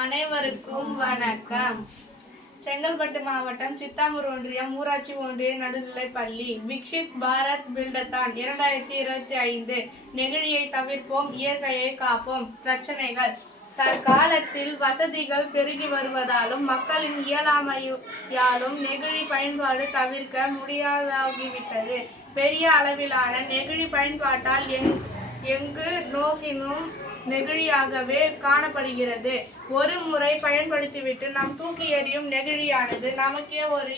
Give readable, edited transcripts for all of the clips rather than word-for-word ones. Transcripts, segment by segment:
அனைவருக்கும் வணக்கம். செங்கல்பட்டு மாவட்டம் சித்தாமூர் ஒன்றியம் ஊராட்சி ஒன்றிய நடுநிலைப்பள்ளி விக்ஷித் பாரத் பில்டத்தான் 2025 நெகிழியை தவிர்ப்போம், இயற்கையை காப்போம். பிரச்சனைகள்: தற்காலத்தில் வசதிகள் பெருகி வருவதாலும் மக்களின் இயலாமையாலும் நெகிழி பயன்பாடு தவிர்க்க முடியாதாகிவிட்டது. பெரிய அளவிலான நெகிழி பயன்பாட்டால் எங்கு நோக்கினும் நெகிழியாகவே காணப்படுகிறது. ஒரு முறை பயன்படுத்திவிட்டு நாம் தூக்கி எறியும் நெகிழியானது நமக்கே ஒரு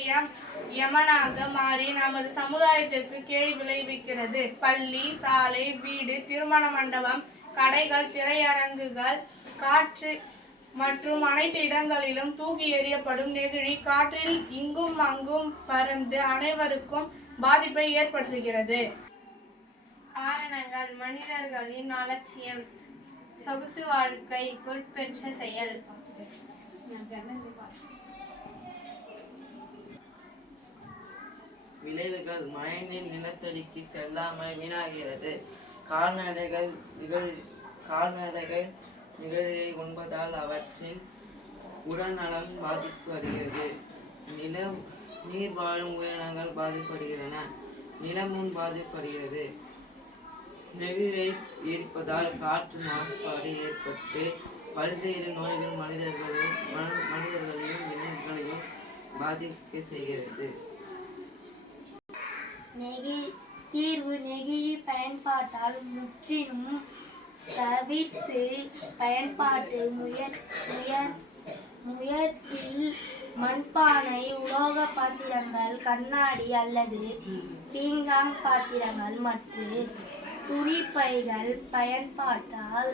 யமனாக மாறி நமது சமுதாயத்திற்கு கேடு விளைவிக்கிறது. பள்ளி, சாலை, வீடு, திருமண மண்டபம், கடைகள், திரையரங்குகள், காற்று மற்றும் அனைத்து இடங்களிலும் தூக்கி எறியப்படும் நெகிழி காற்றில் இங்கும் அங்கும் பறந்து அனைவருக்கும் பாதிப்பை ஏற்படுத்துகிறது. காரணங்கள்: மனிதர்களின் அலட்சியம், சொகுசு வாழ்க்கை, பொறுப்பற்ற செயல். விளைவுகள்: மழைநீர் நிலத்தடிக்கு செல்லாமல் வீணாகிறது. கால்நடைகள் நிகழ்ச்சியை உண்பதால் அவற்றின் உடல்நலம் பாதிப்பு வருகிறது. நீர் வாழும் உயிரினங்கள் பாதிக்கப்படுகின்றன. நிலமும் பாதிக்கப்படுகிறது. நெகிழை எரிப்பதால் காற்று மாசுபாடு ஏற்பட்டு பல்வேறு நோய்கள் மனிதர்களையும் விலங்குகளையும் பாதிக்க செய்கிறது. தீர்வு: நெகிழி பயன்பாட்டால் முற்றிலும் தவிர்த்து பயன்பாட்டு முயற்சியில் மண்பானை, உலோக பாத்திரங்கள், கண்ணாடி அல்லது பீங்கான் பாத்திரங்கள் மற்றும் துணிப்பைகள் பயன்பாட்டால்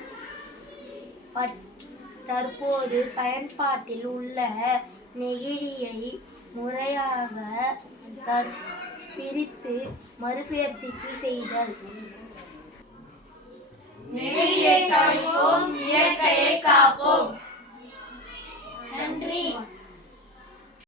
தற்போது பயன்பாட்டில் உள்ள நெகிழியை முறையாக பிரித்து மறுசுழற்சி செய்தல். நெகிழியை தவிர்ப்போம்,